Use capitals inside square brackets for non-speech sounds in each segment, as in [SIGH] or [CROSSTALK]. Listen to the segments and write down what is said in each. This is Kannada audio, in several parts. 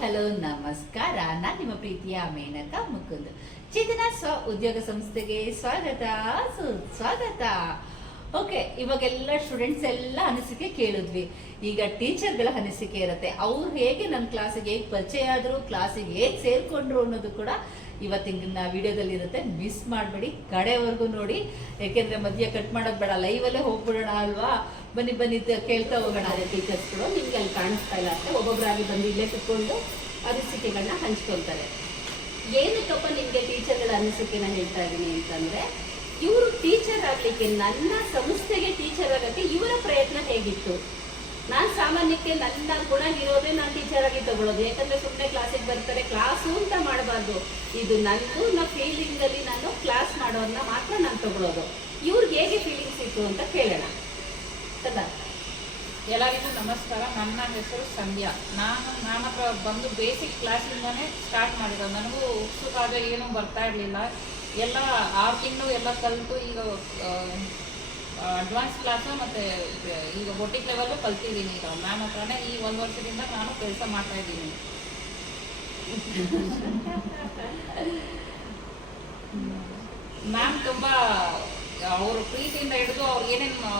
ಹಲೋ, ನಮಸ್ಕಾರ. ನಾನು ನಿಮ್ಮ ಪ್ರೀತಿಯ ಮೇನಕ ಮುಕುಂದ್. ಚೇತನ ಸ್ವ ಉದ್ಯೋಗ ಸಂಸ್ಥೆಗೆ ಸ್ವಾಗತ. ಸುಸ್ವಾಗತ. ಓಕೆ ಇವಾಗೆಲ್ಲ ಸ್ಟೂಡೆಂಟ್ಸ್ ಎಲ್ಲ ಅನಿಸಿಕೆ ಕೇಳಿದ್ವಿ. ಈಗ ಟೀಚರ್ಗಳ ಅನಿಸಿಕೆ ಇರುತ್ತೆ. ಅವ್ರು ಹೇಗೆ ನನ್ನ ಕ್ಲಾಸಿಗೆ ಹೇಗೆ ಪರಿಚಯ ಆದ್ರು ಕ್ಲಾಸಿಗೆ ಹೇಗೆ ಸೇರ್ಕೊಂಡ್ರು ಅನ್ನೋದು ಕೂಡ ಇವತ್ತಿನ ವಿಡಿಯೋದಲ್ಲಿ ಇರುತ್ತೆ ಮಿಸ್ ಮಾಡಬೇಡಿ, ಕಡೆವರೆಗೂ ನೋಡಿ. ಯಾಕೆಂದ್ರೆ ಮಧ್ಯೆ ಕಟ್ ಮಾಡೋದು ಬೇಡ ಲೈವಲ್ಲೇ ಹೋಗ್ಬಿಡೋಣ ಅಲ್ವಾ? ಬನ್ನಿ ಬನ್ನಿ ಕೇಳ್ತಾ ಹೋಗೋಣ. ಅದೇ ಟೀಚರ್ಸ್ಗಳು ನಿಮ್ಗೆ ಅಲ್ಲಿ ಕಾಣಿಸ್ತಾ ಇಲ್ಲ ಅಂತ ಒಬ್ಬೊಬ್ಬರಾಗಿ ಬಂದು ಇಲ್ಲೇ ಕುತ್ಕೊಂಡು ಅನಿಸಿಕೆಗಳನ್ನ ಹಂಚ್ಕೊಳ್ತಾರೆ. ಏನಕ್ಕಪ್ಪ ನಿಮಗೆ ಟೀಚರ್ಗಳ ಅನಿಸಿಕೆನ ಹೇಳ್ತಾ ಇದ್ದೀನಿ ಅಂತಂದ್ರೆ, ಇವರು ಟೀಚರ್ ಆಗಲಿಕ್ಕೆ ನನ್ನ ಸಂಸ್ಥೆಗೆ ಟೀಚರ್ ಆಗಕ್ಕೆ ಇವರ ಪ್ರಯತ್ನ ಹೇಗಿತ್ತು? ನಾನು ಸಾಮಾನ್ಯಕ್ಕೆ ನನ್ನ ಗುಣ ಇರೋದೇ ನಾನು ಟೀಚರ್ ಆಗಿ ತಗೊಳ್ಳೋದು ಯಾಕಂದ್ರೆ ಸುಮ್ಮನೆ ಕ್ಲಾಸಿಗೆ ಬರ್ತಾರೆ ಕ್ಲಾಸು ಅಂತ ಮಾಡಬಾರ್ದು. ಇದು ನಂದು, ನಾ ಫೀಲಿಂಗ್ ಅಲ್ಲಿ ನಾನು ಕ್ಲಾಸ್ ಮಾಡೋದನ್ನ ಮಾತ್ರ ನಾನು ತಗೊಳ್ಳೋದು ಇವ್ರಿಗೆ ಹೇಗೆ ಫೀಲಿಂಗ್ಸ್ ಇತ್ತು ಅಂತ ಕೇಳೋಣ. ಸದಾ ಎಲ್ಲರಿಗೂ ನಮಸ್ಕಾರ. ನನ್ನ ಹೆಸರು ಸಂಧ್ಯಾ. ನಾನು ನಾನು ಹತ್ರ ಬಂದು ಬೇಸಿಕ್ ಕ್ಲಾಸಿಂದನೇ ಸ್ಟಾರ್ಟ್ ಮಾಡಿರೋದು. ನನಗೂ ಉತ್ಸುಕಾದ ಏನೂ ಬರ್ತಾ ಇರಲಿಲ್ಲ. ಎಲ್ಲ ಆರು ತಿಂಗಳು ಎಲ್ಲ ಕಲಿತು ಈಗ ಅಡ್ವಾನ್ಸ್ ಕ್ಲಾಸು ಮತ್ತು ಈಗ ಬೊಟಿಕ್ ಲೆವೆಲ್ಲು ಕಲ್ತಿದ್ದೀನಿ ಈಗ. ಮ್ಯಾಮ್ ಹತ್ರನೇ ಈ ಒಂದು ವರ್ಷದಿಂದ ನಾನು ಕೆಲಸ ಮಾಡ್ತಾ ಇದ್ದೀನಿ. ಮ್ಯಾಮ್ ತುಂಬ, ಅವರು ಪ್ರೀತಿಯಿಂದ ಹಿಡಿದು ಅವ್ರು ಏನೇನು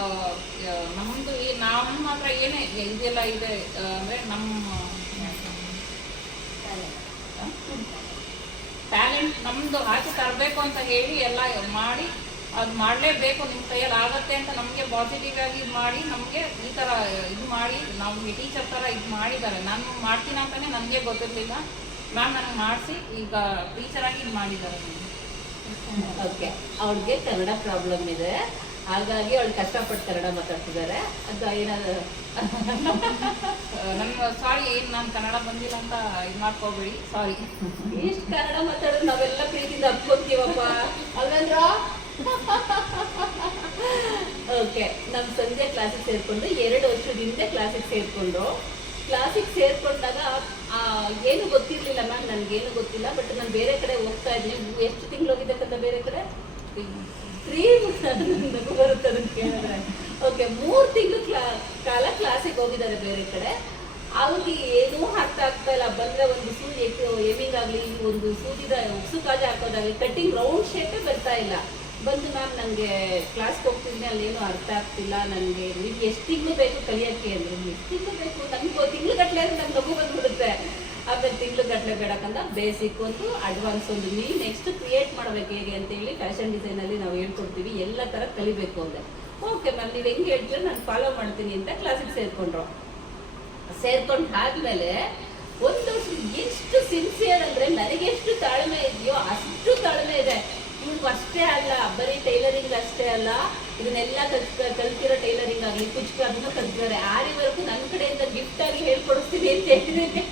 ನಮ್ಮದು ಈ ನಮ್ಮ ಹತ್ರ ಏನೇ ಇದೆಲ್ಲ ಇದೆ ಅಂದ್ರೆ ನಮ್ಮ ಟ್ಯಾಲೆಂಟ್ ನಮ್ಮದು ಆಚೆ ತರಬೇಕು ಅಂತ ಹೇಳಿ ಎಲ್ಲ ಮಾಡಿ ಅದು ಮಾಡಲೇಬೇಕು ನಿಮ್ಮ ಕೈಯಲ್ಲಿ ಆಗತ್ತೆ ಅಂತ ನಮಗೆ ಪಾಸಿಟಿವ್ ಆಗಿ ಇದು ಮಾಡಿ ನಮಗೆ ಈ ಥರ ಇದು ಮಾಡಿ ನಮಗೆ ಟೀಚರ್ ಥರ ಇದು ಮಾಡಿದ್ದಾರೆ. ನಾನು ಮಾಡ್ತೀನಿ ಅಂತಲೇ ನನಗೆ ಗೊತ್ತಿರಲಿಲ್ಲ. ಮ್ಯಾಮ್ ನನಗೆ ಮಾಡಿಸಿ ಈಗ ಟೀಚರಾಗಿ ಇದು ಮಾಡಿದ್ದಾರೆ ಓಕೆ ಅವ್ರಿಗೆ ಕನ್ನಡ ಪ್ರಾಬ್ಲಮ್ ಇದೆ. ಹಾಗಾಗಿ ಅವಳು ಕಷ್ಟಪಟ್ಟು ಕನ್ನಡ ಮಾತಾಡ್ತಿದ್ದಾರೆ. ಅದು ಏನಾದ್ರು ನನ್ನ ಸಾರಿ ಏನು ನಾನು ಕನ್ನಡ ಬಂದಿಲ್ಲ ಅಂತ ಇದು ಮಾಡ್ಕೋಬೇಡಿ. ಸಾರಿ [LAUGHS] ಇಷ್ಟು ಕನ್ನಡ ಮಾತಾಡೋದು ನಾವೆಲ್ಲ ಪ್ರೀತಿಯಿಂದ ಅಪ್ಕೊಂತೀವಪ್ಪ ಅಲ್ವೇಂದ್ರ ಓಕೆ ನಮ್ಮ ಸಂಜೆ ಕ್ಲಾಸಿಗೆ ಸೇರಿಕೊಂಡು ಎರಡು ವರ್ಷದ ಹಿಂದೆ ಕ್ಲಾಸಿಗೆ ಸೇರಿಕೊಂಡು. ಕ್ಲಾಸಿಗೆ ಸೇರಿಕೊಂಡಾಗ ಏನು ಗೊತ್ತಿರಲಿಲ್ಲ ಮ್ಯಾಮ್ ನನಗೇನು ಗೊತ್ತಿಲ್ಲ ಬಟ್ ನಾನು ಬೇರೆ ಕಡೆ ಹೋಗ್ತಾ ಇದ್ದೀನಿ. ಎಷ್ಟು ತಿಂಗಳು ಹೋಗಿದ್ದಕ್ಕಂತ ಬೇರೆ ಕಡೆ? ತ್ರೀ ನಗು ಬರುತ್ತೆ ಅದನ್ನು ಕೇಳಿದ್ರೆ. ಓಕೆ ಮೂರು ತಿಂಗಳು ಕ್ಲಾ, ಕಾಲ ಕ್ಲಾಸಿಗೆ ಹೋಗಿದ್ದಾರೆ ಬೇರೆ ಕಡೆ. ಅವ್ರಿಗೆ ಏನೂ ಅರ್ಥ ಆಗ್ತಾ ಇಲ್ಲ. ಬಂದರೆ ಒಂದು ಸೂಜಿ ಎಮಿಂಗ್ ಆಗಲಿ ಒಂದು ಸೂಜಿದ ಉಸುಕಾಜ ಹಾಕೋದಾಗಲಿ ಕಟ್ಟಿಂಗ್ ರೌಂಡ್ ಶೇಪೇ ಬರ್ತಾ ಇಲ್ಲ. ಬಂದು ನಾನು ನನಗೆ ಕ್ಲಾಸ್ಗೆ ಹೋಗ್ತಿದ್ದೆ, ಅಲ್ಲೇನು ಅರ್ಥ ಆಗ್ತಿಲ್ಲ. ನನಗೆ ನೀವು ಎಷ್ಟು ತಿಂಗಳು ಬೇಕು ಕಲಿಯೋಕ್ಕೆ ಅಂದರೆ? ಎಷ್ಟು ತಿಂಗಳು ಬೇಕು? ನಮ್ಗೆ ತಿಂಗಳು ಗಟ್ಟಲೆ ಅಂದ್ರೆ ನಮ್ಗೆ ನಗು ಬಂದ್ಬಿಡುತ್ತೆ. ಆಮೇಲೆ ತಿಂಗಳು ಗಟ್ಟಲೆ ಬೇಡಕ್ಕಂದ ಬೇಸಿಕ್ ಒಂದು ಅಡ್ವಾನ್ಸ್ ಒಂದು ನೀವು ನೆಕ್ಸ್ಟ್ ಕ್ರಿಯೇಟ್ ಮಾಡಬೇಕು ಹೇಗೆ ಅಂತ ಹೇಳಿ ಫ್ಯಾಷನ್ ಡಿಸೈನಲ್ಲಿ ನಾವು ಹೇಳ್ಕೊಡ್ತೀವಿ. ಎಲ್ಲ ಥರ ಕಲಿಬೇಕು ಅಂದರೆ ಓಕೆ ಮ್ಯಾಮ್, ನೀವು ಹೆಂಗೆ ಹೇಳ್ತೀರ ನಾನು ಫಾಲೋ ಮಾಡ್ತೀನಿ ಅಂತ ಕ್ಲಾಸಿಗೆ ಸೇರಿಕೊಂಡ್ರು. ಸೇರ್ಕೊಂಡು ಆದಮೇಲೆ ಒಂದು ಎಷ್ಟು ಸಿನ್ಸಿಯರ್ ಅಂದ್ರೆ ನನಗೆ ಎಷ್ಟು ತಾಳ್ಮೆ ಇದೆಯೋ ಅಷ್ಟು ತಾಳ್ಮೆ ಇದೆ. ಇವ್ರಿಗೂ ಅಷ್ಟೇ ಅಲ್ಲ, ಬರೀ ಟೈಲರಿಂಗ್ ಅಷ್ಟೇ ಅಲ್ಲ, ಇದನ್ನೆಲ್ಲ ಕಲ್ ಕಲ್ತಿರೋ ಟೈಲರಿಂಗ್ ಆಗಲಿ, ಕುಚ್ಕ ಅದನ್ನ ಕಲ್ತಿದ್ದಾರೆ. ಆರಿವರೆಗೂ ನನ್ನ ಕಡೆಯಿಂದ ಗಿಫ್ಟ್ ಆಗಿ ಹೇಳ್ಕೊಡಿಸ್ತೀನಿ ಅಂತ ಹೇಳಿದ್ದೀನಿ.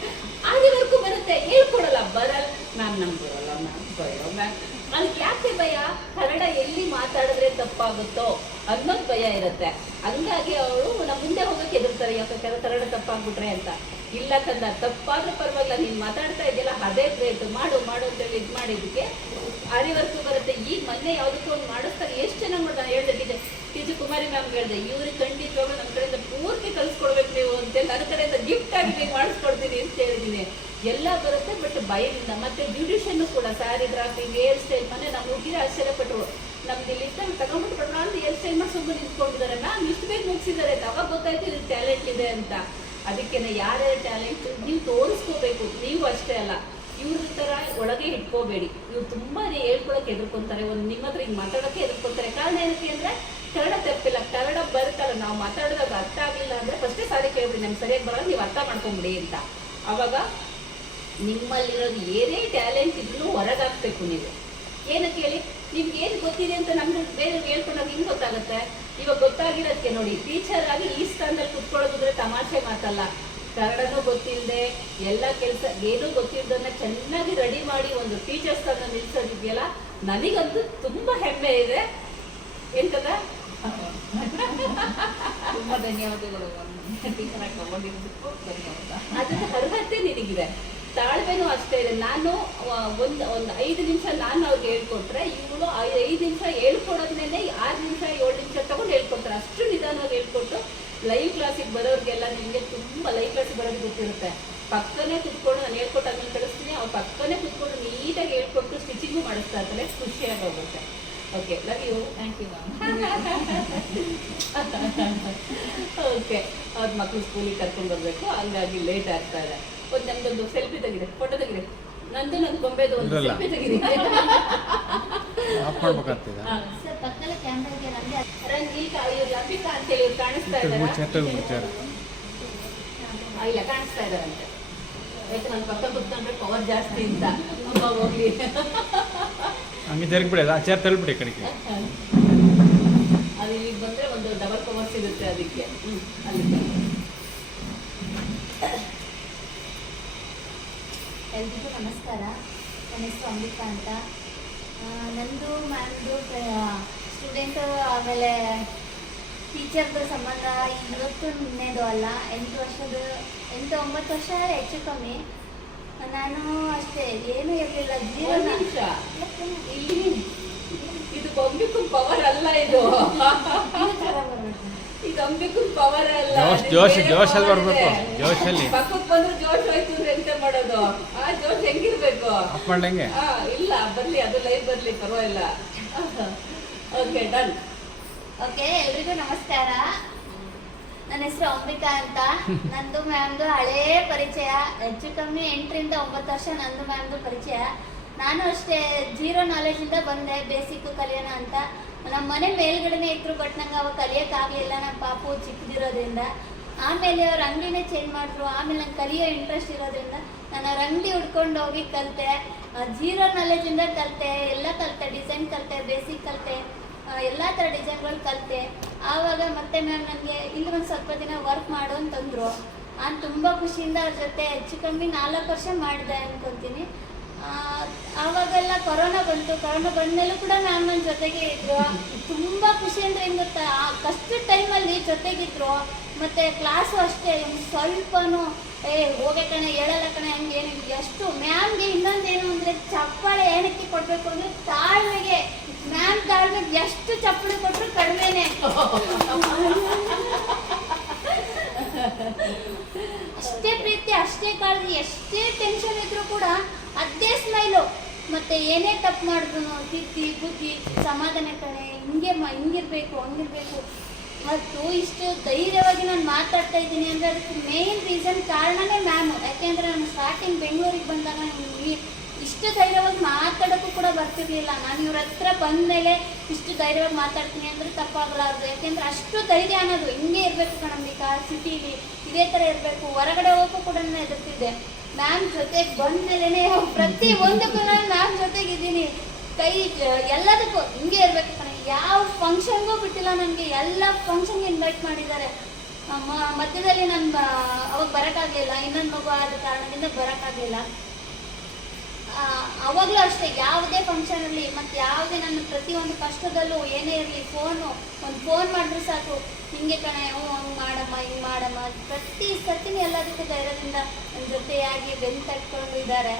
ಆರಿವರೆಗೂ ಬರುತ್ತೆ. ಹೇಳ್ಕೊಡಲ್ಲ, ಬರಲ್ಲ. ನಾನು ನಮ್ಗೆ ಬರಲ್ಲ, ಮ್ಯಾಮ್, ಭಯ, ಮ್ಯಾಮ್. ಅದಕ್ಕೆ ಯಾಕೆ ಭಯ? ಕನ್ನಡ ಎಲ್ಲಿ ಮಾತಾಡಿದ್ರೆ ತಪ್ಪಾಗುತ್ತೋ ಅನ್ನೋದು ಭಯ ಇರುತ್ತೆ. ಹಂಗಾಗಿ ಅವರು ನಮ್ಮ ಮುಂದೆ ಹೋಗಕ್ಕೆ ಎದುರ್ತಾರೆ ಯಾಕೆ ಕೆಲ ಕನ್ನಡ ತಪ್ಪಾಗ್ಬಿಟ್ರೆ ಅಂತ. ಇಲ್ಲ ಕಂದ ತಪ್ಪಾದ್ರೂ ಪರವಾಗಿಲ್ಲ. ನೀನು ಮಾತಾಡ್ತಾ ಇದೆಯಲ್ಲ, ಅದೇ ಗ್ರೇಟ್ ಮಾಡು ಮಾಡು ಅಂತೇಳಿ ಇದು ಮಾಡಿದ್ದಕ್ಕೆ ಅರಿವರ್ಕು ಬರುತ್ತೆ. ಮೊನ್ನೆ ಯಾವುದಕ್ಕೂ ಒಂದು ಮಾಡಿಸ್ತಾರೆ ಎಷ್ಟು ಚೆನ್ನಾಗಿ ಮಾಡ್ತಾರೆ ಹೇಳ್ದೆ ಟೀಚರ್. ಜಿ ಕುಮಾರಿ ಮ್ಯಾಮ್ ಹೇಳಿದೆ ಇವ್ರಿಗೆ ಖಂಡಿತವಾಗ್ಲೂ ನಮ್ಮ ಕಡೆಯಿಂದ ಪೂರ್ತಿ ಕಲಿಸ್ಕೊಡ್ಬೇಕು ನೀವು ಅಂತ ನನ್ನ ಕಡೆಯಿಂದ ಗಿಫ್ಟ್ ಆಗಿ ನೀವು ಮಾಡಿಸ್ಕೊಡ್ತೀನಿ ಅಂತ ಹೇಳಿದ್ದೀನಿ. ಎಲ್ಲ ಬರುತ್ತೆ ಬಟ್ ಭಯದಿಂದ. ಮತ್ತೆ ಬ್ಯೂಟಿಷಿಯನ್ ಕೂಡ ಸ್ಯಾರಿ ಡ್ರಾಫಿಂಗ್ ಹೇರ್ ಸ್ಟೈಲ್ ಮನೆ ನಮ್ಮ ಹುಡುಗಿರ ಆಶ್ಚರ್ಯಪಟ್ಟರು ನಮ್ದು ಇಲ್ಲಿ ಇದ್ದಾಗ ತಗೊಂಡ್ಬಿಟ್ಟು ಕೊಡೋಣ ಅಂತ ಹೇರ್ ಸ್ಟೈಲ್ ಮಾಡಿ ಸುಮ್ಮನೆ ನಿಂತ್ಕೊಂಡಿದ್ದಾರೆ. ಮ್ಯಾಮ್ ಇಷ್ಟು ಬೇಗ ಮುಗಿಸಿದ್ದಾರೆ ಅವಾಗ ಗೊತ್ತಾಯ್ತು ಇದು ಟ್ಯಾಲೆಂಟ್ ಇದೆ ಅಂತ. ಅದಕ್ಕೆ ಯಾರ್ಯಾರ ಟ್ಯಾಲೆಂಟ್ ನೀವು ತೋರಿಸ್ಕೋಬೇಕು. ನೀವು ಅಷ್ಟೇ ಅಲ್ಲ. ಇವ್ರ ಥರ ಒಳಗೆ ಇಟ್ಕೋಬೇಡಿ. ಇವ್ರು ತುಂಬಾ ಹೇಳ್ಕೊಳಕ್ಕೆ ಎದುರ್ಕೊಂತಾರೆ ಒಂದು ನಿಮ್ಮ ಹತ್ರ ಹಿಂಗೆ ಮಾತಾಡೋಕ್ಕೆ ಎದುರ್ಕೊಂತಾರೆ ಕಾರಣ ಏನಕ್ಕೆ ಅಂದ್ರೆ ಕನ್ನಡ ತಪ್ಪಿಲ್ಲ. ಕನ್ನಡ ಬರುತ್ತಲ್ಲ, ನಾವು ಮಾತಾಡಿದಾಗ ಅರ್ಥ ಆಗಲಿಲ್ಲ ಅಂದ್ರೆ ಫಸ್ಟೇ ಸಾರಿ ಕೇಳ್ಬಿಡಿ, ನಮ್ಗೆ ಸರಿಯಾಗಿ ಬರಲ್ಲ, ನೀವು ಅರ್ಥ ಮಾಡ್ಕೊಂಬಿಡಿ ಅಂತ. ಅವಾಗ ನಿಮ್ಮಲ್ಲಿರೋದು ಏನೇ ಟ್ಯಾಲೆಂಟ್ ಇದ್ರೂ ಹೊರಗಾಕ್ಬೇಕು ನೀವು. ಏನಕ್ಕೆ ಹೇಳಿ, ನಿಮ್ಗೆ ಏನು ಗೊತ್ತಿದೆ ಅಂತ ನಮ್ಗೆ ಬೇರೆ ಹೇಳ್ಕೊಂಡಾಗ ಹಿಂಗೆ ಗೊತ್ತಾಗುತ್ತೆ? ಇವಾಗ ಗೊತ್ತಾಗಿರೋದಕ್ಕೆ ನೋಡಿ ಟೀಚರ್ ಆಗಿ ಈ ಸ್ಥಾನದಲ್ಲಿ ಕುತ್ಕೊಳ್ಳೋದಿದ್ರೆ ತಮಾಷೆ ಮಾತಲ್ಲ. ಕನ್ನಡನೂ ಗೊತ್ತಿಲ್ಲದೆ ಎಲ್ಲ ಕೆಲಸ ಏನೂ ಗೊತ್ತಿಲ್ಲದನ್ನ ಚೆನ್ನಾಗಿ ರೆಡಿ ಮಾಡಿ ಒಂದು ಟೀಚರ್ಸ್ ಅನ್ನ ನಿಲ್ಸೋದಿದೆಯಲ್ಲ? ನನಗಂತೂ ತುಂಬ ಹೆಮ್ಮೆ ಇದೆ. ಎಂತದ ತುಂಬ ಧನ್ಯವಾದಗಳು ಅದನ್ನು ಧನ್ಯವಾದ. ಅದಕ್ಕೆ ಅರ್ಹತೆ ನಿನಗಿದೆ. ತಾಳ್ಮೆನೂ ಅಷ್ಟೇ ಇದೆ. ನಾನು ಒಂದು ಒಂದು ಐದು ನಿಮಿಷ ನಾನು ಅವ್ರಿಗೆ ಹೇಳ್ಕೊಟ್ರೆ ಇವಳು ಐದು ನಿಮಿಷ ಹೇಳ್ಕೊಡೋದ್ಮೇಲೆ ಆರು ನಿಮಿಷ ಏಳು ನಿಮಿಷ ತಗೊಂಡು ಹೇಳ್ಕೊಡ್ತಾರೆ. ಅಷ್ಟು ನಿಧಾನವಾಗಿ ಹೇಳ್ಕೊಟ್ಟು ಲೈವ್ ಕ್ಲಾಸಿಗೆ ಬರೋರಿಗೆಲ್ಲ ನಿಮಗೆ ತುಂಬ ಲೈವ್ ಕ್ಲಾಸಿಗೆ ಬರೋದು ಗೊತ್ತಿರುತ್ತೆ. ಪಕ್ಕನೇ ಕುತ್ಕೊಂಡು ನಾನು ಹೇಳ್ಕೊಟ್ಟಾದ್ಮೇಲೆ ಕಳಿಸ್ತೀನಿ ಅವ್ರು ಪಕ್ಕನೇ ಕುತ್ಕೊಂಡು ನೀಟಾಗಿ ಹೇಳ್ಕೊಟ್ಟು ಸ್ಟಿಚಿಂಗು ಮಾಡಿಸ್ತಾ ಇರ್ತಾರೆ ಖುಷಿಯಾಗಿ ಹೋಗುತ್ತೆ. Okay love you thank you ma'am okay ಅವ್ರ ಮಕ್ಕಳು ಸ್ಕೂಲಿಗೆ ಕರ್ಕೊಂಡು ಬರಬೇಕು ಹಂಗಾಗಿ ಲೇಟ್ ಆಗ್ತಾ ಇದೆ. ಒಂದು ನಮ್ದೊಂದು ಸೆಲ್ಫಿ ತೆಗಿದೆ ಫೋಟೋ ತೆಗಿದೆ ನಂದು ನಂದು ಗೊಂಬೆದು ಒಂದು. ಸೆಲ್ಫಿ ತೆಗಿದೆ ಇಲ್ಲ ಕಾಣಿಸ್ತಾ ಇದಾರಂತೆ ಯಾಕೆ ನನ್ನ ಪಕ್ಕ ಕುತ್ಕೊಂಡ್ರೆ ಪವರ್ ಜಾಸ್ತಿ ಅಂತ. ಅಮ್ಮ ಹೋಗ್ಲಿ. ಹಂಗೆ ಜರುಗ್ಬಿಡಿ ಆ ಚೇರ್ ತಳ್ಬಿಡಿ ಕಡೆಗೆ. ಅದು ಇಲ್ಲಿಗೆ ಬಂದ್ರೆ ಒಂದು ಡಬಲ್ ಪವರ್ ಸಿಗುತ್ತೆ ಅದಕ್ಕೆ. ಹ್ಮ್ ಅಲ್ಲಿ. ಎಲ್ರಿಗೂ ನಮಸ್ಕಾರ. ನನ್ನ ಹೆಸರು ಅಂಬಿಕಾ ಅಂತ. ನಂದು ಮ್ಯಾಮ್ದು ಸ್ಟೂಡೆಂಟು ಆಮೇಲೆ ಟೀಚರ್ದು ಸಂಬಂಧ ಇವತ್ತು ನಿನ್ನೆದು ಅಲ್ಲ. ಎಂಟು ವರ್ಷದ ಎಂಟು ಒಂಬತ್ತು ವರ್ಷ ಹೆಚ್ಚು ಕಮ್ಮಿ. ನಾನು ಅಷ್ಟೇ ಏನೂ ಇರಲಿಲ್ಲ ಜೀವನ. ಇಲ್ಲಿ ಇದು ಬಂಬಿಕ್ಕೂ ಪವರ್ ಅಲ್ಲ ಇದು. ಇದು ಅಂಬಿಕು ಪವರ್ ಅಲ್ಲ. ಜೋಶ್ ಜೋಶ್ ಜೋಶಲ್ಲಿ power ಜೋಶಲ್ಲಿ. ಪಕ್ಕಕ್ಕೆ ಬಂದ್ರೆ ಜೋಶ್ ಹೋಯ್ತು ಅಂದ್ರೆ ಎಂತ ಮಾಡೋದು? ಆ ಜೋಶ್ ಹೆಂಗಿರ್ಬೇಕು? ಇಲ್ಲ ಬರ್ಲಿ ಅದು ಲೈಫ್ ಬರ್ಲಿ ಪರವಾಗಿಲ್ಲ. ಓಕೆ ಡನ್ ಓಕೆ ಎಲ್ರಿಗೂ ನಮಸ್ಕಾರ. ನನ್ನ ಹೆಸರು ಅಂಬಿಕಾ ಅಂತ. [LAUGHS] ನಂದು ಮ್ಯಾಮ್ದು ಹಳೇ ಪರಿಚಯ. ಹೆಚ್ಚು ಕಮ್ಮಿ ಎಂಟರಿಂದ ಒಂಬತ್ತು ವರ್ಷ ನಂದು ಮ್ಯಾಮ್ದು ಪರಿಚಯ. ನಾನು ಅಷ್ಟೇ ಜೀರೋ ನಾಲೆಜಿಂದ ಬಂದೆ ಬೇಸಿಕ್ ಕಲಿಯೋಣ ಅಂತ. ನಮ್ಮ ಮನೆ ಮೇಲ್ಗಡೆನೇ ಇದ್ರು ಬಟ್ ನಂಗೆ ಅವಾಗ ಕಲಿಯೋಕ್ಕಾಗಲಿಲ್ಲ ನಮ್ಮ ಪಾಪು ಚಿಕ್ಕದಿರೋದ್ರಿಂದ. ಆಮೇಲೆ ಅವ್ರ ಅಂಗಡಿನೇ ಚೇಂಜ್ ಮಾಡಿದ್ರು. ಆಮೇಲೆ ನಂಗೆ ಕಲಿಯೋ ಇಂಟ್ರೆಸ್ಟ್ ಇರೋದ್ರಿಂದ ನಾನು ಅವ್ರ ಅಂಗಡಿ ಹುಡ್ಕೊಂಡು ಹೋಗಿ ಕಲಿತೆ. ಜೀರೋ ನಾಲೆಜಿಂದ ಕಲಿತೆ ಎಲ್ಲ ಕಲಿತೆ ಡಿಸೈನ್ ಕಲಿತೆ ಬೇಸಿಕ್ ಕಲಿತೆ. ಎಲ್ಲ ಥರ ಡಿಸೈನ್ಗಳು ಕಲಿತೆ. ಆವಾಗ ಮತ್ತೆ ಮ್ಯಾಮ್ ನನಗೆ ಇಲ್ಲಿ ಒಂದು ಸ್ವಲ್ಪ ದಿನ ವರ್ಕ್ ಮಾಡು ಅಂತಂದರು ನಾನು ತುಂಬ ಖುಷಿಯಿಂದ ಅವ್ರ ಜೊತೆ ಹೆಚ್ಚು ಕಮ್ಮಿ ನಾಲ್ಕು ವರ್ಷ ಮಾಡಿದೆ ಅನ್ಕೊತೀನಿ. ಆ, ಆವಾಗೆಲ್ಲ ಕೊರೋನಾ ಬಂತು. ಕೊರೋನಾ ಬಂದಮೇಲೂ ಕೂಡ ಮ್ಯಾಮ್ ನನ್ನ ಜೊತೆಗೆ ಇದ್ರು. ತುಂಬ ಖುಷಿ ಅಂದ್ರೆ ಏನು ಗೊತ್ತಾ? ಆ ಕಷ್ಟದ ಟೈಮಲ್ಲಿ ಜೊತೆಗಿದ್ರು. ಮತ್ತೆ ಕ್ಲಾಸು ಅಷ್ಟೇ. ಸ್ವಲ್ಪನೂ, ಏ, ಹೋಗ ಕಣೆ, ಹೇಳಲ್ಲ ಕಣೆ, ಹಂಗೆ ಏನು ಎಷ್ಟು ಮ್ಯಾಮ್ಗೆ ಇನ್ನೊಂದೇನು ಅಂದರೆ ಚಪ್ಪಾಳೆ ಏನಕ್ಕೆ ಕೊಡಬೇಕು ಅಂದರೆ ತಾಳ್ಮೆಗೆ. ಮ್ಯಾಮ್ ತಾಳ್ಮೆಗೆ ಎಷ್ಟು ಚಪ್ಪಳೆ ಕೊಟ್ಟರು ಕಡಿಮೆನೆ ಅಷ್ಟೇ ಪ್ರೀತಿ ಅಷ್ಟೇ ಕಾಳಜಿ ಎಷ್ಟೇ ಟೆನ್ಷನ್ ಇದ್ರೂ ಕೂಡ ಅದೇ ಸ್ಮೈಲು ಮತ್ತೆ ಏನೇ ತಪ್ಪು ಮಾಡಿದ್ರು ತಿದ್ದಿ, ಬುದ್ಧಿ, ಸಮಾಧಾನ ಕಣೆ, ಹಿಂಗೆ ಮ ಹಿಂಗಿರ್ಬೇಕು, ಹಂಗಿರ್ಬೇಕು. ಮತ್ತು ಇಷ್ಟು ಧೈರ್ಯವಾಗಿ ನಾನು ಮಾತಾಡ್ತಾ ಇದ್ದೀನಿ ಅಂದರೆ ಅದಕ್ಕೆ ಮೇನ್ ರೀಸನ್ ಕಾರಣನೇ ಮ್ಯಾಮ್ ಯಾಕೆಂದರೆ ನಾನು ಸ್ಟಾರ್ಟಿಂಗ್ ಬೆಂಗಳೂರಿಗೆ ಬಂದಾಗ ನಾನು ಇಷ್ಟು ಧೈರ್ಯವಾಗಿ ಮಾತಾಡೋಕ್ಕೂ ಕೂಡ ಬರ್ತಿರ್ಲಿಲ್ಲ. ನಾನು ಇವ್ರ ಹತ್ರ ಬಂದಮೇಲೆ ಇಷ್ಟು ಧೈರ್ಯವಾಗಿ ಮಾತಾಡ್ತೀನಿ ಅಂದ್ರೆ ತಪ್ಪಾಗಲಾರ್ದು ಯಾಕೆಂದ್ರೆ ಅಷ್ಟು ಧೈರ್ಯ ಅನ್ನೋದು ಹಿಂಗೆ ಇರಬೇಕು ಕಣಂಬಿಕಾ ಸಿಟಿಲಿ ಇದೇ ಥರ ಇರಬೇಕು. ಹೊರಗಡೆ ಹೋಗೋಕ್ಕೂ ಕೂಡ ನಾನು ಎದುರ್ತಿದ್ದೆ ಮ್ಯಾಮ್ ಜೊತೆಗೆ ಬಂದಮೇಲೆ ಪ್ರತಿ ಒಂದಕ್ಕೂ ನಾನು ಮ್ಯಾಮ್ ಜೊತೆಗಿದ್ದೀನಿ ಕೈ ಎಲ್ಲದಕ್ಕೂ ಹಿಂಗೆ ಇರಬೇಕು ಕಣ ಯಾವ ಫಂಕ್ಷನ್ಗೂ ಬಿಟ್ಟಿಲ್ಲ ನನಗೆ. ಎಲ್ಲ ಫಂಕ್ಷನ್ಗೆ ಇನ್ವೈಟ್ ಮಾಡಿದ್ದಾರೆ. ಮಧ್ಯದಲ್ಲಿ ನಾನು ಅವಾಗ ಬರೋಕ್ಕಾಗಲಿಲ್ಲ. ಇನ್ನೊಂದು ಮಗು ಆದ ಕಾರಣದಿಂದ ಬರೋಕ್ಕಾಗಲಿಲ್ಲ. ಆ, ಅವಾಗಲೂ ಅಷ್ಟೇ, ಯಾವುದೇ ಫಂಕ್ಷನಲ್ಲಿ ಮತ್ತು ಯಾವುದೇ ನನ್ನ ಪ್ರತಿಯೊಂದು ಕಷ್ಟದಲ್ಲೂ ಏನೇ ಇರಲಿ ಫೋನು ಒಂದು ಫೋನ್ ಮಾಡಿದ್ರೆ ಸಾಕು. ಹಿಂಗೆ ಕಣೆ, ಓ, ಹಂಗೆ ಮಾಡಮ್ಮ, ಹಿಂಗೆ ಮಾಡಮ್ಮ. ಪ್ರತಿ ಸತಿನೂ ಎಲ್ಲದಕ್ಕೂ ಧೈರ್ಯದಿಂದ ನನ್ನ ಜೊತೆಯಾಗಿ ಬೆನ್ ತಟ್ಕೊಂಡು ಇದ್ದಾರೆ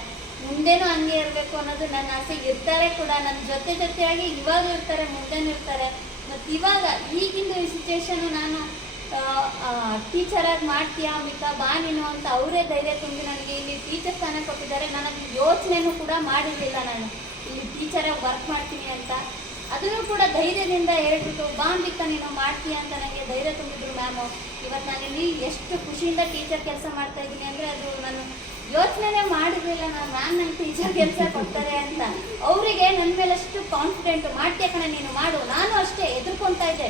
ಮುಂದೇನೂ ಹಂಗೆ ಇರಬೇಕು ಅನ್ನೋದು ನನ್ನ ಆಸೆ. ಇರ್ತಾರೆ ಕೂಡ ನನ್ನ ಜೊತೆ ಜೊತೆಯಾಗಿ ಇವಾಗ ಇರ್ತಾರೆ, ಮುಂದೆನೂ ಇರ್ತಾರೆ. ಮತ್ತು ಇವಾಗ, ಈಗಿಂದು ಈ ಸಿಚುವೇಶನು ನಾನು ಟೀಚರಾಗಿ ಮಾಡ್ತೀಯಾ ಅಮಿತಾ? ಬಾ ನೀನು ಅಂತ ಅವರೇ ಧೈರ್ಯ ತುಂಬಿ ನನಗೆ ಇಲ್ಲಿ ಟೀಚರ್ ಸ್ಥಾನ ಕೊಟ್ಟಿದ್ದಾರೆ. ನನಗೆ ಯೋಚನೆನೂ ಕೂಡ ಮಾಡಿರಲಿಲ್ಲ ನಾನು. ಇಲ್ಲಿ ಟೀಚರಾಗಿ ವರ್ಕ್ ಮಾಡ್ತೀನಿ ಅಂತ. ಅದನ್ನು ಕೂಡ ಧೈರ್ಯದಿಂದ ಹೇಳ್ಬಿಟ್ಟು, ಬಾ ಅಂಬಿಕಾ ನೀನು ಮಾಡ್ತೀಯ ಅಂತ ನನಗೆ ಧೈರ್ಯ ತುಂಬಿದ್ರು ಮ್ಯಾಮು ಇವತ್ತು ನಾನು ಇಲ್ಲಿ ಎಷ್ಟು ಖುಷಿಯಿಂದ ಟೀಚರ್ ಕೆಲಸ ಮಾಡ್ತಾ ಇದ್ದೀನಿ ಅಂದರೆ ಅದು ನಾನು ಯೋಚನೆ ಮಾಡಿರಲಿಲ್ಲ ನಾನು. ಮ್ಯಾಮ್ ನನ್ನ ಟೀಚರ್ ಕೆಲಸ ಕೊಡ್ತಾರೆ ಅಂತ. ಅವರಿಗೆ ನನ್ನ ಮೇಲೆ ಅಷ್ಟು ಕಾನ್ಫಿಡೆಂಟ್ ಮಾಡ್ತೀಯ ಕಣ ನೀನು? ಮಾಡು. ನಾನು ಅಷ್ಟೇ ಎದುರ್ಕೊತಾ ಇದ್ದೆ.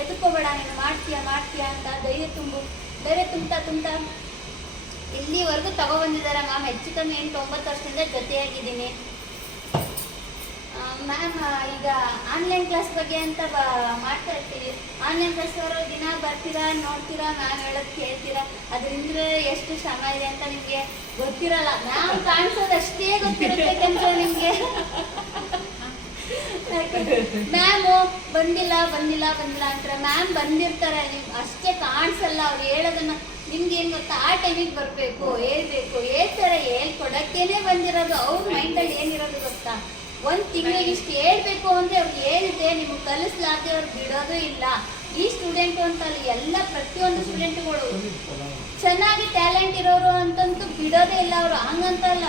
ಎದುರ್ಕೋಬೇಡ ನೀನು ಮಾಡ್ತೀಯ ಮಾಡ್ತೀಯ ಅಂತ ಧೈರ್ಯ ತುಂಬು, ಧೈರ್ಯ ತುಂಬ್ತಾ ತುಂಬ್ತಾ. ಇಲ್ಲಿವರೆಗೂ ತಗೊಬಂದಿದ್ದಾರೆ ಮ್ಯಾಮ್, ಹೆಚ್ಚು ಕಮ್ಮಿ ಎಂಟು, ಒಂಬತ್ತು ವರ್ಷದಿಂದ ಜೊತೆಯಾಗಿದ್ದೀನಿ. ಮ್ಯಾಮ್ ಈಗ ಆನ್ಲೈನ್ ಕ್ಲಾಸ್ ಬಗ್ಗೆ ಅಂತ ಮಾಡ್ತಾ ಇರ್ತೀವಿ ಆನ್ಲೈನ್ ಕ್ಲಾಸ್ ಅವರು ದಿನ ಬರ್ತೀರಾ, ನೋಡ್ತೀರಾ, ಮ್ಯಾಮ್ ಹೇಳೋದು ಕೇಳ್ತೀರಾ? ಅದರಿಂದ ಎಷ್ಟು ಶ್ರಮ ಇದೆ ಅಂತ ನಿಮಗೆ ಗೊತ್ತಿರಲ್ಲ. ಮ್ಯಾಮ್ ಕಾಣಿಸೋದು ಅಷ್ಟೇ ಗೊತ್ತಿರುತ್ತೆ ನಿಮಗೆ. [LAUGHS] ಮ್ಯಾಮು ಬಂದಿಲ್ಲ ಬಂದಿಲ್ಲ ಬಂದಿಲ್ಲ ಅಂತಾರೆ. ಮ್ಯಾಮ್ ಬಂದಿರ್ತಾರೆ. ನೀವು ಅಷ್ಟೇ ಕಾಣಿಸಲ್ಲ, ಅವ್ರು ಹೇಳೋದನ್ನ. ನಿಮ್ಗೆ ಏನು ಗೊತ್ತಾ? ಆ ಟೈಮಿಗೆ ಬರಬೇಕು, ಹೇಳ್ಬೇಕು. ಹೇಳ್ತಾರೆ, ಹೇಳ್ಕೊಡಕ್ಕೇನೆ ಬಂದಿರೋದು. ಅವ್ರ ಮೈಂಡಲ್ಲಿ ಏನಿರೋದು ಗೊತ್ತಾ? ಒಂದ್ ತಿಂಗಳಿಗೆ ಇಷ್ಟು ಹೇಳ್ಬೇಕು ಅಂದ್ರೆ ಅವ್ರು ಹೇಳಿದೆ ನಿಮ್ಗೆ ಕಲಿಸ್ಲಾರ್ದೆ ಅವ್ರು ಬಿಡೋದು ಇಲ್ಲ. ಈ ಸ್ಟೂಡೆಂಟ್ ಅಂತಲ್ಲ, ಎಲ್ಲ ಪ್ರತಿಯೊಂದು ಸ್ಟೂಡೆಂಟ್ಗಳು ಚೆನ್ನಾಗಿ ಟ್ಯಾಲೆಂಟ್ ಇರೋರು ಅಂತಂತೂ ಬಿಡೋದೇ ಇಲ್ಲ ಅವರು. ಹಂಗಂತಲ್ಲ.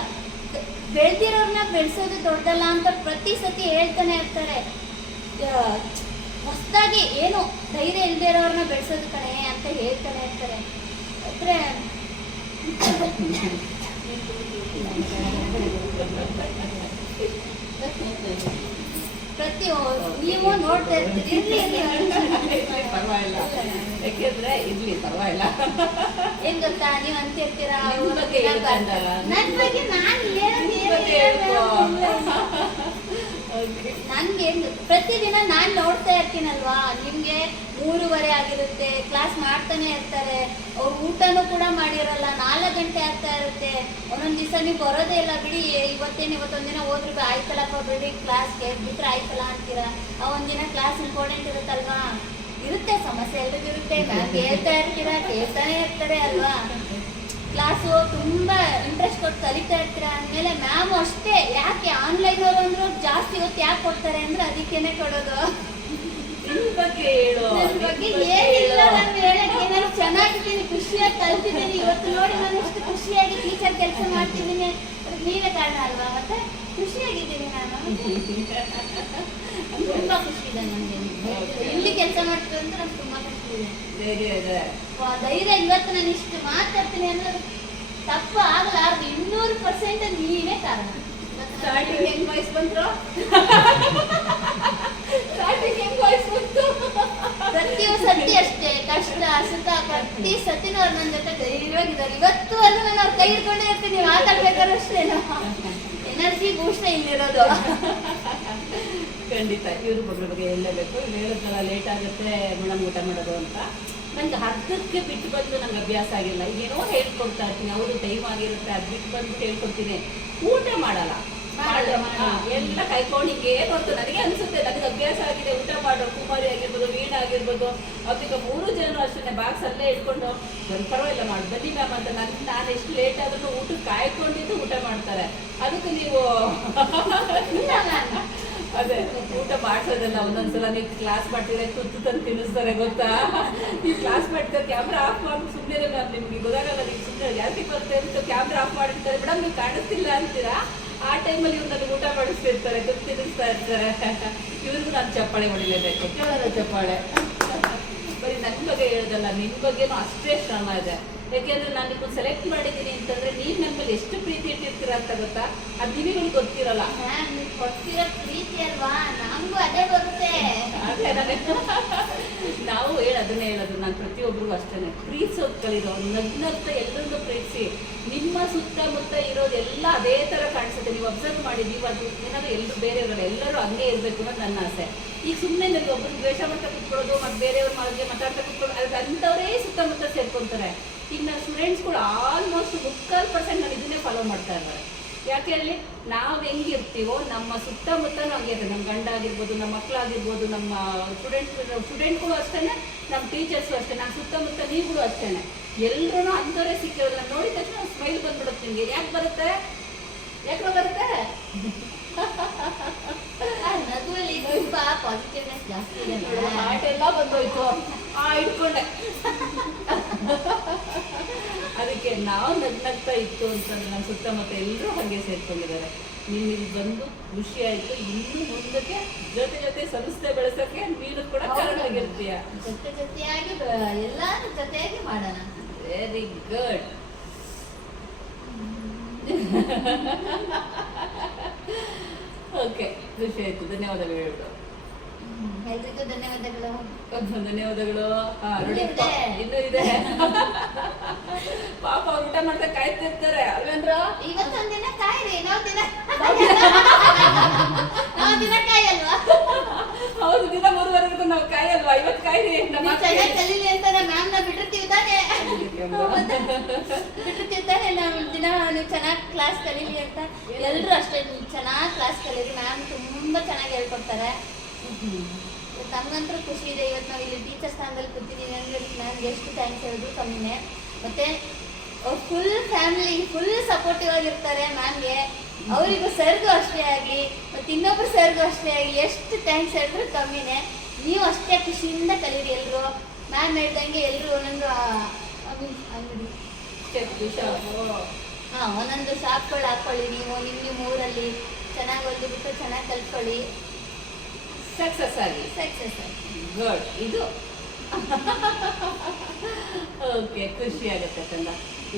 ಬೆಳೆದಿರೋರ್ನ ಬೆಳೆಸೋದು ದೊಡ್ಡಲ್ಲ ಅಂತ ಪ್ರತಿ ಸತಿ ಹೇಳ್ತಾನೆ ಇರ್ತಾರೆ. ಹೊಸದಾಗಿ ಏನು ಧೈರ್ಯ ಇಲ್ಲದೆ ಇರೋರ್ನ ಬೆಳೆಸೋದು ಕಣೆ ಅಂತ ಹೇಳ್ತಾನೆ ಇರ್ತಾರೆ. [LAUGHS] ಪ್ರತಿ ನೀವು ನೋಡ್ತಾ ಇರ್ತೀರಿ. ಪರವಾಗಿಲ್ಲ. ಯಾಕೆಂದ್ರೆ ಇರ್ಲಿ ಪರವಾಗಿಲ್ಲ. ಏನ್ ಗೊತ್ತಾ? ನೀವ್ ಅಂತಿರ್ತೀರಾ? ಅವ್ರು ಬಗ್ಗೆ ನಾನ್ ಹೇಳೋದ್ ನಿಮ್ ಏನು ಬಗ್ಗೆ ಇಲ್ಲ ಹೇಳ್ಕೊ. ma'am. ನನ್ಗೆ ಪ್ರತಿದಿನ ನಾನ್ ನೋಡ್ತಾ ಇರ್ತೀನಲ್ವಾ? ನಿಮ್ಗೆ ಮೂರುವರೆ ಆಗಿರುತ್ತೆ ಕ್ಲಾಸ್ ಮಾಡ್ತಾನೆ ಇರ್ತಾರೆ. ಅವ್ರು ಊಟನೂ ಕೂಡ ಮಾಡಿರಲ್ಲ, ನಾಲ್ಕು ಗಂಟೆ ಆಗ್ತಾ ಇರುತ್ತೆ. ಒಂದೊಂದ್ ದಿವಸ ನೀವು ಬರೋದೇ ಇಲ್ಲ, ಬಿಡಿ ಇವತ್ತೇನು ಇವತ್ತೊಂದಿನ ಹೋದ್ರು ಆಯ್ತಲ್ಲಪ್ಪ ಬಿಡಿ ಕ್ಲಾಸ್ಗೆ ಬಿಟ್ರೆ ಆಯ್ತಲ್ಲ ಅಂತೀರಾ? ಆ ಒಂದಿನ ಕ್ಲಾಸ್ ಇಂಪಾರ್ಟೆಂಟ್ ಇರುತ್ತಲ್ವಾ? ಇರುತ್ತೆ, ಸಮಸ್ಯೆ ಎಲ್ರಿಗೂ ಇರುತ್ತೆ. ಹೇಳ್ತಾ ಇರ್ತೀರಾ, ಕೇಳ್ತಾನೆ ಇರ್ತಾರೆ ಅಲ್ವಾ? ಕ್ಲಾಸು ತುಂಬಾ ಇಂಟ್ರೆಸ್ಟ್ ಕೊಟ್ಟು ಕಲಿತಾ ಇರ್ತೀರಾ ಅಂದಮೇಲೆ ಮ್ಯಾಮ್ ಅಷ್ಟೇ. ಯಾಕೆ ಆನ್ಲೈನ್ ಅವರು ಅಂದ್ರೂ ಜಾಸ್ತಿ ಹೊತ್ತು ಯಾಕೆ ಕೊಡ್ತಾರೆ ಅಂದ್ರೆ ಅದಕ್ಕೇನೆ ಕೊಡೋದು. ಬಗ್ಗೆ ಹೇಳು. ನನ್ನ ನಿಮ್ ಬಗ್ಗೆ ಬಗ್ಗೆ ಏನಿಲ್ಲ ಹೇಳು. ನಾನು ಹೇಳಕ್ಕೆ ನಾನು ಚೆನ್ನಾಗಿದ್ದೀನಿ ಖುಷಿಯಾಗಿ ಕಲ್ತಿದ್ದೀನಿ. ಇವತ್ತು ನೋಡಿ ನಾನು ಇಷ್ಟು ಖುಷಿಯಾಗಿ ಟೀಚರ್ ಕೆಲಸ ಮಾಡ್ತಿದ್ದೀನಿ. ನೀವೇ ಕಾರಣ ಅಲ್ವಾ? ಮತ್ತೆ ಖುಷಿಯಾಗಿದ್ದೀನಿ ನಾನು. ತುಂಬಾ ಖುಷಿ ಇದೆ ನನಗೆ. ಇಲ್ಲಿ ಕೆಲಸ ಮಾಡ್ತೀವಿ ಅಂದ್ರೆ ನಂಗೆ ತುಂಬಾ ಖುಷಿ ಇದೆ. ಧೈರ್ಯ ಇವತ್ತು ನಾನು ಇಷ್ಟು ಮಾತಾಡ್ತೀನಿ ಅಂದ್ರೆ ಅದು ತಪ್ಪು ಆಗಲಾರ್ದು ಇನ್ನೂರು ಪರ್ಸೆಂಟ್ ನೀವೇ ಕಾರಣ. ಸ್ಟಾರ್ಟಿಂಗ್ ಹೆಂಗ್ ವಾಯ್ಸ್ ಬಂದ್ರು ಸ್ಟಾರ್ಟಿಂಗ್ ಹೆಂಗ್ ವಾಯ್ಸ್ ಬಂತು ಪ್ರತಿ ಸತಿ ಅಷ್ಟೇ ಕಷ್ಟ ಸುಖ ಪ್ರತಿ ಸತಿನೂ ಅವ್ರು ನನ್ನ ಜೊತೆ ಧೈರ್ಯವಾಗಿದ್ದಾರೆ. ಇವತ್ತುವರೆಗೂ ನಾನು ಅವ್ರ ಕೈ ಹಿಡ್ಕೊಂಡೇ ಇರ್ತೀನಿ ಮಾತಾಡ್ಬೇಕಾದ್ರೆ ಅಷ್ಟೇ ಎನರ್ಜಿ ಬೂಸ್ಟ್ ಇಲ್ಲಿರೋದು. ಖಂಡಿತ ಇವ್ರ ಬಗ್ಗೆ ಬಗ್ಗೆ ಎಲ್ಲಬೇಕು ಇವ್ರು ಹೇಳಿದ್ರಲ್ಲ ಲೇಟ್ ಆಗುತ್ತೆ ಮೇಡಮ್ ಊಟ ಮಾಡೋದು ಅಂತ. ನಂಗೆ ಅರ್ಧಕ್ಕೆ ಬಿಟ್ಟು ಬಂದು ನಂಗೆ ಅಭ್ಯಾಸ ಆಗಿಲ್ಲ. ಈಗೇನೋ ಹೇಳ್ಕೊಡ್ತಾ ಇರ್ತೀನಿ. ಅವರು ಟೈಮ್ ಆಗಿರುತ್ತೆ ಅದು ಬಿಟ್ಟು ಬಂದು ಹೇಳ್ಕೊಡ್ತೀನಿ. ಊಟ ಮಾಡಲ್ಲ. ಎಲ್ಲ ಕೈಕೊಂಡಿಗೆ ಗೊತ್ತು ನನಗೆ ಅನ್ಸುತ್ತೆ ನನಗೆ ಅಭ್ಯಾಸ ಆಗಿದೆ ಊಟ ಮಾಡೋ ಕುಮಾರಿ ಆಗಿರ್ಬೋದು ವೀಣಾ ಆಗಿರ್ಬೋದು ಅವ್ರಿಗೆ ಮೂರು ಜನ ಅಷ್ಟೇ ಬಾಕ್ಸ್ ಅಲ್ಲೇ ಇಟ್ಕೊಂಡು ಪರವಾಗಿಲ್ಲ ಮಾಡಿ. ಬನ್ನಿ ಮ್ಯಾಮ್ ಅಂತ ನನ್ ನಾನು ಎಷ್ಟು ಲೇಟ್ ಆದ್ರೂ ಊಟ ಕಾಯ್ಕೊಂಡಿದ್ದು ಊಟ ಮಾಡ್ತಾರೆ. ಅದಕ್ಕೆ ನೀವು ಅದೇ ಊಟ ಮಾಡ್ಸೋದಲ್ಲ ಒಂದೊಂದ್ಸಲ ನೀವು ಕ್ಲಾಸ್ ಮಾಡ್ತಿದ್ರೆ ತುತ್ತು ತಂದು ತಿನ್ನಿಸ್ತಾರೆ ಗೊತ್ತಾ? ನೀವು ಕ್ಲಾಸ್ ಮಾಡ್ತಾರೆ ಕ್ಯಾಮ್ರಾ ಆಫ್ ಮಾಡಿ ಸುಮ್ಮನೆ ಮ್ಯಾಮ್ ನಿಮ್ಗೆ ಗೊತ್ತಾಗಲ್ಲ ನೀವು ಸುಮ್ಮನೆ ಯಾಕೆ ಬರ್ತಾ ಇರುತ್ತೆ ಕ್ಯಾಮ್ರಾ ಆಫ್ ಮಾಡಿರ್ತಾರೆ ಮೇಡಮ್ ನೀವು ಕಾಣಿಸ್ತಿಲ್ಲ ಅಂತೀರಾ? ಆ ಟೈಮಲ್ಲಿ ಇವ್ರು ನನಗೆ ಊಟ ಮಾಡಿಸ್ತಿರ್ತಾರೆ ತುತ್ತು ತಿನ್ನಿಸ್ತಾ ಇರ್ತಾರೆ. ಇವ್ರಿಗೂ ನಾನು ಚಪ್ಪಾಳೆ ಹೊಡಿಲೇಬೇಕು. ಚಪ್ಪಾಳೆ? ಬರೀ ನನ್ನ ಬಗ್ಗೆ ಹೇಳೋದಲ್ಲ ನಿನ್ನ ಬಗ್ಗೆನೂ ಅಷ್ಟೇ ಶ್ರಮ ಇದೆ. ಯಾಕೆಂದ್ರೆ ನಾನು ನಿಮ್ಮನ್ನು ಸೆಲೆಕ್ಟ್ ಮಾಡಿದ್ದೀನಿ ಅಂತಂದ್ರೆ ನೀವು ನನ್ನ ಮೇಲೆ ಎಷ್ಟು ಪ್ರೀತಿ ಇಟ್ಟಿರ್ತೀರ ಅಂತ ಗೊತ್ತಾ? ಅದು ನಿಮಗೆ ಗೊತ್ತಿರಲ್ಲ. ಕೊಡ್ತಿರೋ ಪ್ರೀತಿ ಅಲ್ವಾ? ನಮಗೂ ಅದೇ ಬರುತ್ತೆ. ನಾವು ಹೇಳ ಅದನ್ನೇ ಹೇಳೋದು ನಾನು ಪ್ರತಿಯೊಬ್ಬರಿಗೂ ಅಷ್ಟೇ ಪ್ರೀತಿಸೋದು ಕಲಿರೋ ನಗ್ನಗ್ತ ಎಲ್ಲರನ್ನೂ ಪ್ರೀತಿಸಿ ನಿಮ್ಮ ಸುತ್ತಮುತ್ತ ಇರೋದೆಲ್ಲ ಅದೇ ಥರ ಕಾಣಿಸುತ್ತೆ. ನೀವು ಅಬ್ಸರ್ವ್ ಮಾಡಿ ನೀವು ಅದು ಏನಾದ್ರು ಎಲ್ಲರೂ ಬೇರೆಯವರಲ್ಲ ಎಲ್ಲರೂ ಹಂಗೆ ಇರಬೇಕು ಅನ್ನೋದು ನನ್ನ ಆಸೆ. ಈಗ ಸುಮ್ಮನೆ ನನಗೆ ಒಬ್ಬರು ದ್ವೇಷ ಮಾಡ್ತಾ ಕುತ್ಕೊಳ್ಳೋದು ಮತ್ತು ಬೇರೆಯವ್ರ ಮಾತಾಡ್ತಾ ಕುತ್ಕೊಳ್ಳೋದು ಅದು ಅಂಥವರೇ ಸುತ್ತಮುತ್ತ ಸೇರ್ಕೊಂತಾರೆ. ನನ್ನ ಸ್ಟೂಡೆಂಟ್ಸ್ಗಳು ಆಲ್ಮೋಸ್ಟ್ ಮುಕ್ಕಾಲು ಪರ್ಸೆಂಟ್ ನಾವು ಇದನ್ನೇ ಫಾಲೋ ಮಾಡ್ತಾ ಇದ್ದಾರೆ ಯಾಕೆ ಅಲ್ಲಿ ನಾವು ಹೆಂಗಿರ್ತೀವೋ ನಮ್ಮ ಸುತ್ತಮುತ್ತನೂ ಹಂಗೆ ಇರ್ತದೆ ನಮ್ಮ ಗಂಡ ಆಗಿರ್ಬೋದು ನಮ್ಮ ಮಕ್ಕಳಾಗಿರ್ಬೋದು ನಮ್ಮ ಸ್ಟೂಡೆಂಟ್ ಸ್ಟೂಡೆಂಟ್ಗಳು ಅಷ್ಟೇ ನಮ್ಮ ಟೀಚರ್ಸು ಅಷ್ಟೇ ನಮ್ಮ ಸುತ್ತಮುತ್ತ ನೀವುಗಳು ಅಷ್ಟೇ ಎಲ್ಲರೂ ಅಂಥವರೇ ಸಿಕ್ಕಿರಲ್ಲ. ನೋಡಿದ ತಕ್ಷಣ ಸ್ಮೈಲ್ ಬಂದ್ಬಿಡುತ್ತೆ ನಿಮಗೆ. ಯಾಕೆ ಬರುತ್ತೆ? ಯಾಕೆ ಬರುತ್ತೆ? [LAUGHS] ನಗುವಲ್ಲಿ ತುಂಬ ಪಾಸಿಟಿವ್ನೆಸ್ ಜಾಸ್ತಿ ಇದೆ. ಹಾರ್ಟ್ ಎಲ್ಲ ಬಂದೋಯ್ತು. ಆ ಇಟ್ಕೊಂಡೆ. [LAUGHS] ಅದಕ್ಕೆ ನಾವು ನಗ್ನಗ್ತಾ ಇತ್ತು ಅಂತಂದ್ರೆ ನಮ್ಮ ಸುತ್ತಮುತ್ತ ಎಲ್ಲರೂ ಹಾಗೆ ಸೇರ್ಕೊಂಡಿದ್ದಾರೆ. ನಿಮಗೆ ಬಂದು ಖುಷಿ ಆಯ್ತು ಇನ್ನು ಮುಂದಕ್ಕೆ ಜೊತೆ ಜೊತೆ ಸಂಸ್ಥೆ ಬೆಳೆಸೋಕೆ ನೀನು ಕೂಡ ಕಾರಣ ಆಗಿರ್ತೀಯ ಜೊತೆ ಜೊತೆಯಾಗಿ ಎಲ್ಲಾರು ಜೊತೆಯಾಗಿ ಮಾಡೋಣ. ವೆರಿ ಗುಡ್ ಓಕೆ ಖುಷಿ ಆಯ್ತು. ಧನ್ಯವಾದಗಳು ಎಲ್ರಿಗೂ ಧನ್ಯವಾದಗಳು. ಧನ್ಯವಾದಗಳು. ಇನ್ನು ಇದೆ. [LAUGHS] ಪಾಪ ಅವ್ರು ಊಟ ಮಾಡ್ತಾ ಕಾಯ್ತಿರ್ತಾರೆ ಅಲ್ವೇಂದ್ರ ಇವತ್ತೊಂದಿನ ಕಾಯಿರಿ ನಾವು ದಿನ ನಾವು ದಿನ ಕಾಯಲ್ವಾ? ಹೌದು ದಿನ ಮೂರುವರೆಗೂ ನಾವು ಕಾಯಲ್ವಾ? ಇವತ್ತು ಕಾಯ್ರಿ ನಮ್ಮ ಚೆನ್ನಾಗಿ ಕಲೀಲಿ ಅಂತ ಮ್ಯಾಮ್ನ ಬಿಟ್ಟಿರ್ತೀವಿ ತಾನೆ. [LAUGHS] ಬಿಟ್ಟಿರ್ತೀವಿ ತಾನೇ ನಾವು ದಿನ ನೀವು ಚೆನ್ನಾಗಿ ಕ್ಲಾಸ್ ಕಲೀಲಿ ಅಂತ. ಎಲ್ಲರೂ ಅಷ್ಟೇ ಚೆನ್ನಾಗಿ ಕ್ಲಾಸ್ ಕಲೀರಿ. ಮ್ಯಾಮ್ ತುಂಬಾ ಚೆನ್ನಾಗಿ ಹೇಳ್ಕೊಡ್ತಾರೆ. ನಮ್ಗಂತೂ ಖುಷಿ ಇದೆ. ಇವತ್ತು ನಾವು ಇಲ್ಲಿ ಟೀಚರ್ ಸ್ಥಾನದಲ್ಲಿ ಕೂತಿದ್ದೀವಿ ಅಂದ್ರೆ ನಾನು ಎಷ್ಟು ಥ್ಯಾಂಕ್ಸ್ ಹೇಳಿದ್ರು ಕಮ್ಮಿನೇ. ಮತ್ತೆ ಫುಲ್ ಫ್ಯಾಮಿಲಿ ಫುಲ್ ಸಪೋರ್ಟಿವ್ ಆಗಿರ್ತಾರೆ ಮ್ಯಾಮ್ಗೆ ಅವರಿಗೂ ಸರ್ಗೂ ಅಷ್ಟೇ ಆಗಿ ಮತ್ತು ಇನ್ನೊಬ್ರು ಸರ್ಗೂ ಅಷ್ಟೇ ಆಗಿ ಎಷ್ಟು ಥ್ಯಾಂಕ್ಸ್ ಹೇಳಿದ್ರು ಕಮ್ಮಿನೇ. ನೀವು ಅಷ್ಟೇ ಖುಷಿಯಿಂದ ಕಲೀರಿ ಎಲ್ಲರೂ ಮ್ಯಾಮ್ ಹೇಳ್ದಂಗೆ ಎಲ್ಲರೂ ಒಂದೊಂದು ಅಂಗಡಿ. ಹಾಂ ಒಂದೊಂದು ಶಾಪ್ಗಳು ಹಾಕ್ಕೊಳ್ಳಿ ನೀವು ನಿಮ್ಮ ನಿಮ್ಮ ಊರಲ್ಲಿ. ಚೆನ್ನಾಗಿ ಹೊಲ್ದುಬಿಟ್ಟು ಚೆನ್ನಾಗಿ ಕಲ್ತ್ಕೊಳ್ಳಿ. ಸಕ್ಸಸ್ ಆಗಿ ಸಕ್ಸಸ್ ಗುಡ್ ಇದು. ಓಕೆ ಖುಷಿ ಆಗುತ್ತೆ ಕಂದ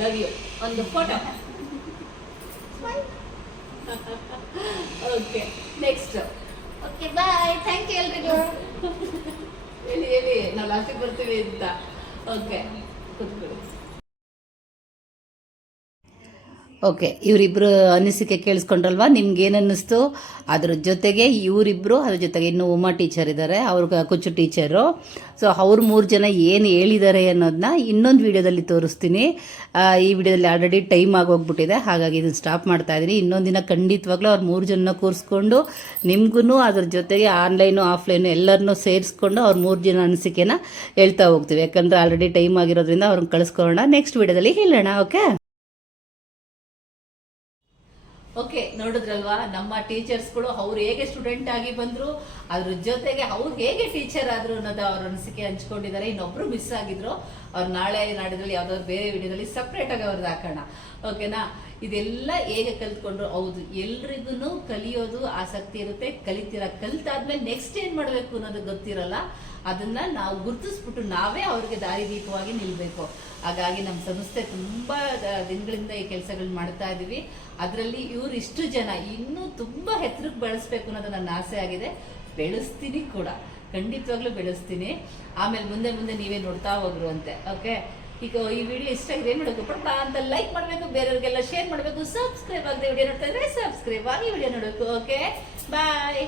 ಲವ್ ಯು ಒಂದು photo okay next okay bye thank you ಎಲ್ರಿಗೂ. ಹೇಳಿ ಹೇಳಿ ನಾವು ಲಾಸ್ಟಿಗೆ ಬರ್ತೀವಿ ಅಂತ. ಓಕೆ ಕೂತ್ಕೊಳ್ಳಿ. ಓಕೆ ಇವರಿಬ್ಬರು ಅನಿಸಿಕೆ ಕೇಳಿಸ್ಕೊಂಡ್ರಲ್ವಾ? ನಿಮ್ಗೆ ಏನು ಅನ್ನಿಸ್ತು ಅದ್ರ ಜೊತೆಗೆ ಇವರಿಬ್ಬರು ಅದ್ರ ಜೊತೆಗೆ ಇನ್ನು ಉಮಾ ಟೀಚರ್ ಇದ್ದಾರೆ ಅವ್ರ ಕುಚ್ಚು ಟೀಚರು ಸೊ ಅವ್ರು ಮೂರು ಜನ ಏನು ಹೇಳಿದ್ದಾರೆ ಅನ್ನೋದನ್ನ ಇನ್ನೊಂದು ವಿಡಿಯೋದಲ್ಲಿ ತೋರಿಸ್ತೀನಿ. ಈ ವಿಡಿಯೋದಲ್ಲಿ ಆಲ್ರೆಡಿ ಟೈಮ್ ಆಗೋಗ್ಬಿಟ್ಟಿದೆ, ಹಾಗಾಗಿ ಇದನ್ನು ಸ್ಟಾಪ್ ಮಾಡ್ತಾ ಇದ್ದೀನಿ ಇನ್ನೊಂದು ದಿನ ಖಂಡಿತವಾಗ್ಲೂ ಅವ್ರು ಮೂರು ಜನ ಕೂರಿಸ್ಕೊಂಡು ನಿಮ್ಗೂ ಅದ್ರ ಜೊತೆಗೆ ಆನ್ಲೈನು ಆಫ್ಲೈನು ಎಲ್ಲರನ್ನೂ ಸೇರಿಸ್ಕೊಂಡು ಅವ್ರ ಮೂರು ಜನ ಅನಿಸಿಕೆನ ಹೇಳ್ತಾ ಹೋಗ್ತೀವಿ. ಯಾಕಂದರೆ ಆಲ್ರೆಡಿ ಟೈಮ್ ಆಗಿರೋದ್ರಿಂದ ಅವ್ರನ್ನ ಕಳಿಸ್ಕೊಳ್ಳೋಣ. ನೆಕ್ಸ್ಟ್ ವಿಡಿಯೋದಲ್ಲಿ ಹೇಳೋಣ, ಓಕೆ? ಓಕೆ, ನೋಡಿದ್ರಲ್ವಾ? ನಮ್ಮ ಟೀಚರ್ಸ್ಗಳು ಅವ್ರು ಹೇಗೆ ಸ್ಟೂಡೆಂಟ್ ಆಗಿ ಬಂದ್ರು, ಅದ್ರ ಜೊತೆಗೆ ಅವ್ರು ಹೇಗೆ ಟೀಚರ್ ಆದ್ರು ಅನ್ನೋದು ಅವ್ರ ಅನಿಸಿಕೆ ಹಂಚ್ಕೊಂಡಿದ್ದಾರೆ. ಇನ್ನೊಬ್ರು ಮಿಸ್ ಆಗಿದ್ರು. ಅವ್ರು ನಾಳೆ ನಾಡಿದ್ರಲ್ಲಿ ಯಾವ್ದಾದ್ರು ಬೇರೆ ವಿಡಿಯೋದಲ್ಲಿ ಸಪ್ರೇಟ್ ಆಗಿ ಅವ್ರದ್ದು ಹಾಕೋಣ. ಓಕೆನಾ ಇದೆಲ್ಲ ಹೇಗೆ ಕಲ್ತ್ಕೊಂಡ್ರು? ಹೌದು ಎಲ್ರಿಗೂ ಕಲಿಯೋದು ಆಸಕ್ತಿ ಇರುತ್ತೆ. ಕಲಿತೀರ? ಕಲಿತಾದ್ಮೇಲೆ ನೆಕ್ಸ್ಟ್ ಏನ್ ಮಾಡ್ಬೇಕು ಅನ್ನೋದು ಗೊತ್ತಿರಲ್ಲ. ಅದನ್ನ ನಾವು ಗುರುತಿಸ್ಬಿಟ್ಟು ನಾವೇ ಅವ್ರಿಗೆ ದಾರಿದೀಪವಾಗಿ ನಿಲ್ಬೇಕು. ಹಾಗಾಗಿ ನಮ್ಮ ಸಂಸ್ಥೆ ತುಂಬಾ ದಿನಗಳಿಂದ ಈ ಕೆಲಸಗಳು ಮಾಡ್ತಾ ಇದೀವಿ. ಅದರಲ್ಲಿ ಇವ್ರು ಇಷ್ಟು ಜನ, ಇನ್ನೂ ತುಂಬಾ ಹೆಸರಿಗೆ ಬೆಳೆಸ್ಬೇಕು ಅನ್ನೋದು ನನ್ನ ಆಸೆ ಆಗಿದೆ. ಬೆಳೆಸ್ತೀನಿ ಕೂಡ. ಖಂಡಿತವಾಗ್ಲೂ ಬೆಳೆಸ್ತೀನಿ. ಆಮೇಲೆ ಮುಂದೆ ಮುಂದೆ ನೀವೇ ನೋಡ್ತಾ ಹೋಗ್ರು ಅಂತೆ. ಓಕೆ ಈಗ ಈ ವಿಡಿಯೋ ಇಷ್ಟ ಆಗಿದೆ ಏನ್ ಮಾಡಬೇಕು ಅಂತ ಲೈಕ್ ಮಾಡಬೇಕು, ಬೇರೆಯವ್ರಿಗೆಲ್ಲ ಶೇರ್ ಮಾಡಬೇಕು ಸಬ್ಸ್ಕ್ರೈಬ್ ಆಗದೆ ವಿಡಿಯೋ ನೋಡ್ತಾ ಇದ್ರೆ ಸಬ್ಸ್ಕ್ರೈಬ್ ಆಗಿ ವಿಡಿಯೋ ನೋಡಬೇಕು. Okay bye